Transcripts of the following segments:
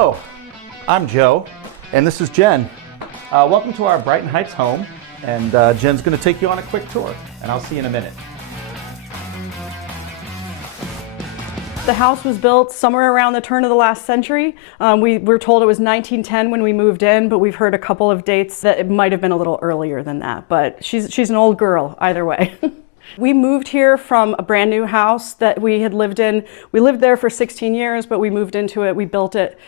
Hello, I'm Joe, and this is Jen. Welcome to our Brighton Heights home, and Jen's going to take you on a quick tour, and I'll see you in a minute. The house was built somewhere around the turn of the last century. We were told it was 1910 when we moved in, but we've heard a couple of dates that it might have been a little earlier than that, but she's an old girl either way. We moved here from a brand new house that we had lived in. We lived there for 16 years, but we moved into it, we built it,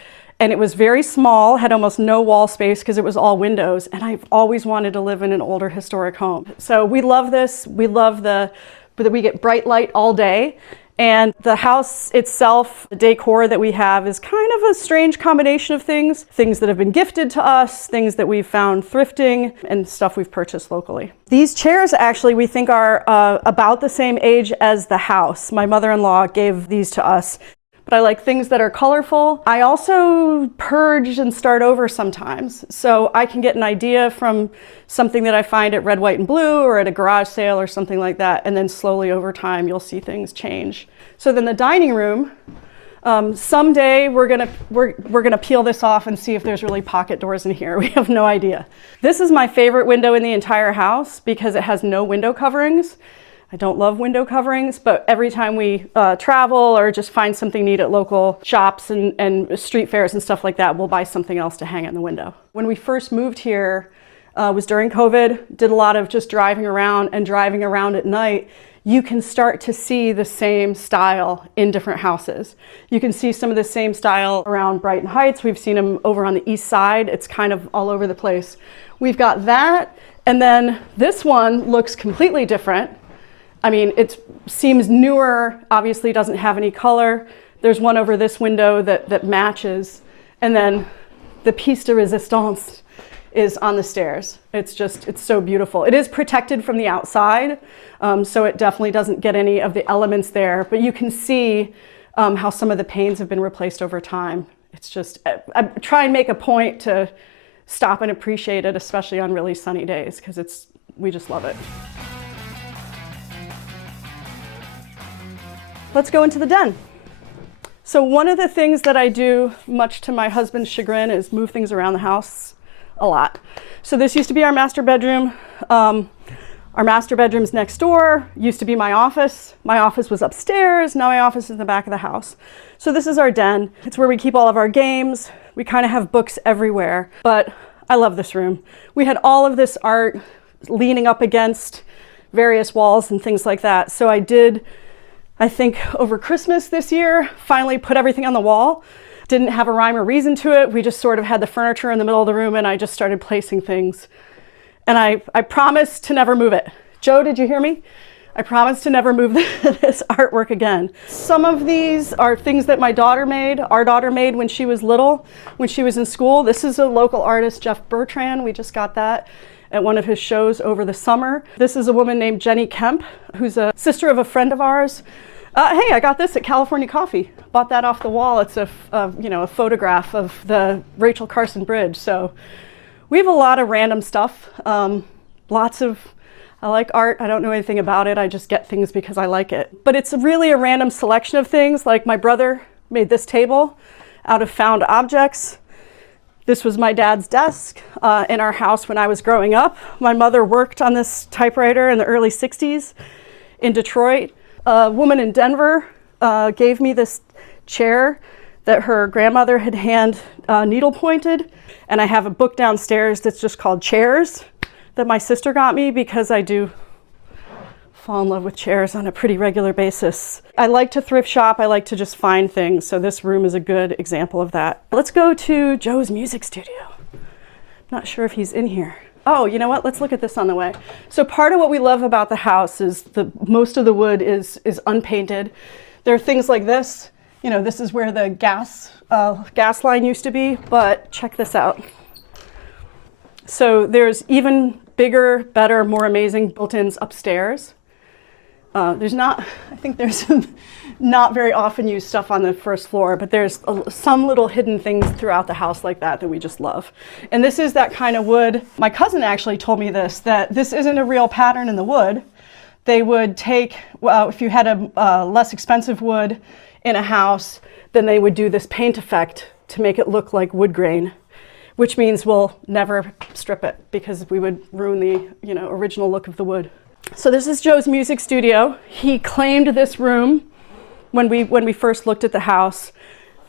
and it was very small, had almost no wall space because it was all windows, and I've always wanted to live in an older historic home. So we love this. We love that we get bright light all day. And the house itself, the decor that we have is kind of a strange combination of things that have been gifted to us, things that we've found thrifting, and stuff we've purchased locally. These chairs actually we think are about the same age as the house. My mother-in-law gave these to us. But I like things that are colorful. I also purge and start over sometimes. So I can get an idea from something that I find at Red, White, and Blue or at a garage sale or something like that. And then slowly over time, you'll see things change. So then the dining room, someday we're gonna peel this off and see if there's really pocket doors in here. We have no idea. This is my favorite window in the entire house because it has no window coverings. I don't love window coverings, but every time we travel or just find something neat at local shops and street fairs and stuff like that, we'll buy something else to hang in the window. When we first moved here, was during COVID, did a lot of just driving around at night. You can start to see the same style in different houses. You can see some of the same style around Brighton Heights. We've seen them over on the east side. It's kind of all over the place. We've got that, and then this one looks completely different. I mean, it seems newer, obviously doesn't have any color. There's one over this window that matches. And then the piece de resistance is on the stairs. It's so beautiful. It is protected from the outside, so it definitely doesn't get any of the elements there. But you can see how some of the panes have been replaced over time. It's just, I try and make a point to stop and appreciate it, especially on really sunny days, because we just love it. Let's go into the den. So one of the things that I do, much to my husband's chagrin, is move things around the house a lot. So this used to be our master bedroom. Our master bedroom's next door, used to be my office. My office was upstairs, now my office is in the back of the house. So this is our den. It's where we keep all of our games. We kind of have books everywhere, but I love this room. We had all of this art leaning up against various walls and things like that. So I think over Christmas this year, finally put everything on the wall. Didn't have a rhyme or reason to it. We just sort of had the furniture in the middle of the room and I just started placing things. And I promised to never move it. Joe, did you hear me? I promised to never move this artwork again. Some of these are things that our daughter made when she was little, when she was in school. This is a local artist, Jeff Bertrand. We just got that at one of his shows over the summer. This is a woman named Jenny Kemp, who's a sister of a friend of ours. Hey, I got this at California Coffee. Bought that off the wall. It's a photograph of the Rachel Carson Bridge. So we have a lot of random stuff. I like art. I don't know anything about it. I just get things because I like it. But it's really a random selection of things. Like my brother made this table out of found objects. This was my dad's desk in our house when I was growing up. My mother worked on this typewriter in the early 60s in Detroit. A woman in Denver gave me this chair that her grandmother had hand needle pointed. And I have a book downstairs that's just called Chairs that my sister got me because I do fall in love with chairs on a pretty regular basis. I like to thrift shop. I like to just find things. So this room is a good example of that. Let's go to Joe's music studio. Not sure if he's in here. Oh, you know what? Let's look at this on the way. So part of what we love about the house is most of the wood is unpainted. There are things like this. You know, this is where the gas line used to be, but check this out. So there's even bigger, better, more amazing built-ins upstairs. There's not very often used stuff on the first floor, but there's some little hidden things throughout the house like that we just love. And this is that kind of wood. My cousin actually told me that this isn't a real pattern in the wood. They would take, if you had a less expensive wood in a house, then they would do this paint effect to make it look like wood grain, which means we'll never strip it because we would ruin the, you know, original look of the wood. So this is Joe's music studio. He claimed this room when we first looked at the house.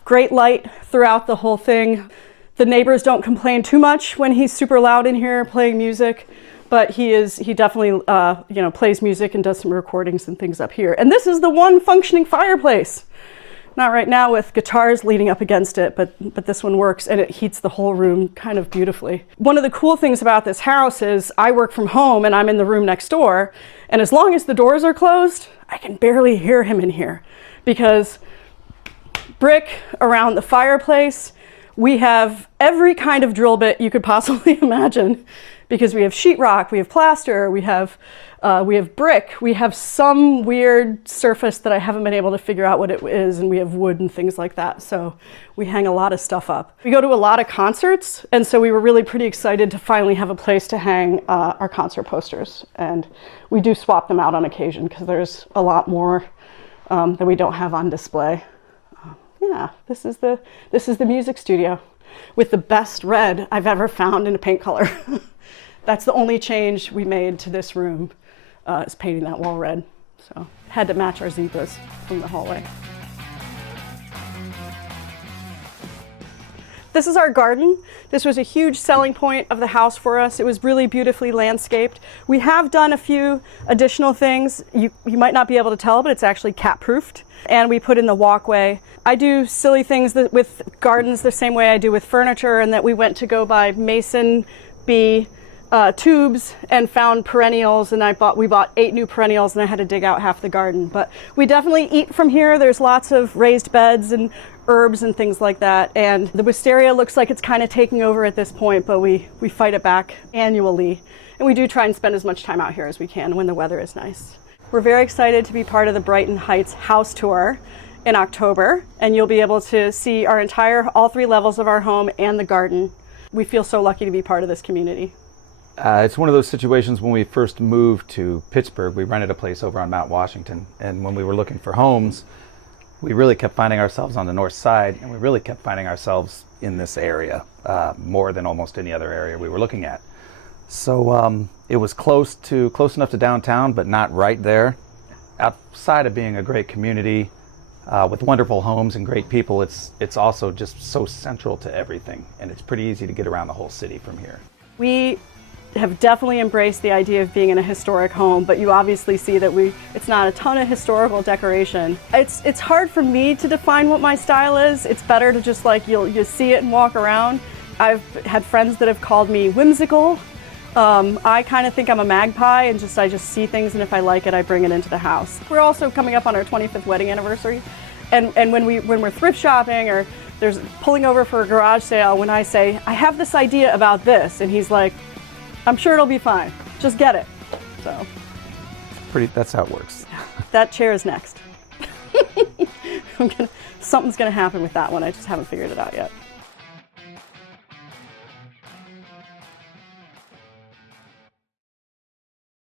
Great light throughout the whole thing. The neighbors don't complain too much when he's super loud in here playing music, but he definitely you know, plays music and does some recordings and things up here. And this is the one functioning fireplace. Not right now with guitars leaning up against it, but this one works and it heats the whole room kind of beautifully. One of the cool things about this house is I work from home and I'm in the room next door, and as long as the doors are closed, I can barely hear him in here because brick around the fireplace. We have every kind of drill bit you could possibly imagine because we have sheetrock, we have plaster, we have brick, we have some weird surface that I haven't been able to figure out what it is, and we have wood and things like that. So we hang a lot of stuff up. We go to a lot of concerts, and so we were really pretty excited to finally have a place to hang our concert posters. And we do swap them out on occasion because there's a lot more that we don't have on display. Yeah, this is the music studio with the best red I've ever found in a paint color. That's the only change we made to this room. Is painting that wall red. So had to match our zebras from the hallway. This is our garden. This was a huge selling point of the house for us. It was really beautifully landscaped. We have done a few additional things. You might not be able to tell, but it's actually cat-proofed. And we put in the walkway. I do silly things with gardens the same way I do with furniture, and that we went to go buy mason bee tubes and found perennials, and we bought 8 new perennials, and I had to dig out half the garden. But we definitely eat from here. There's lots of raised beds and herbs and things like that, and the wisteria looks like it's kind of taking over at this point, but we fight it back annually, and we do try and spend as much time out here as we can when the weather is nice. We're very excited to be part of the Brighton Heights house tour in October, and you'll be able to see all 3 levels of our home and the garden. We feel so lucky to be part of this community. It's one of those situations when we first moved to Pittsburgh, we rented a place over on Mount Washington, and when we were looking for homes, we really kept finding ourselves on the north side, and we really kept finding ourselves in this area more than almost any other area we were looking at. So it was close enough to downtown, but not right there. Outside of being a great community with wonderful homes and great people, it's also just so central to everything, and it's pretty easy to get around the whole city from here. We have definitely embraced the idea of being in a historic home, but you obviously see that it's not a ton of historical decoration. It's hard for me to define what my style is. It's better to just you see it and walk around. I've had friends that have called me whimsical. I kind of think I'm a magpie, and I just see things, and if I like it, I bring it into the house. We're also coming up on our 25th wedding anniversary, and when we're thrift shopping or there's pulling over for a garage sale, when I say, I have this idea about this, and he's like, I'm sure it'll be fine. Just get it. So That's how it works. that chair is next. Something's gonna happen with that one. I just haven't figured it out yet.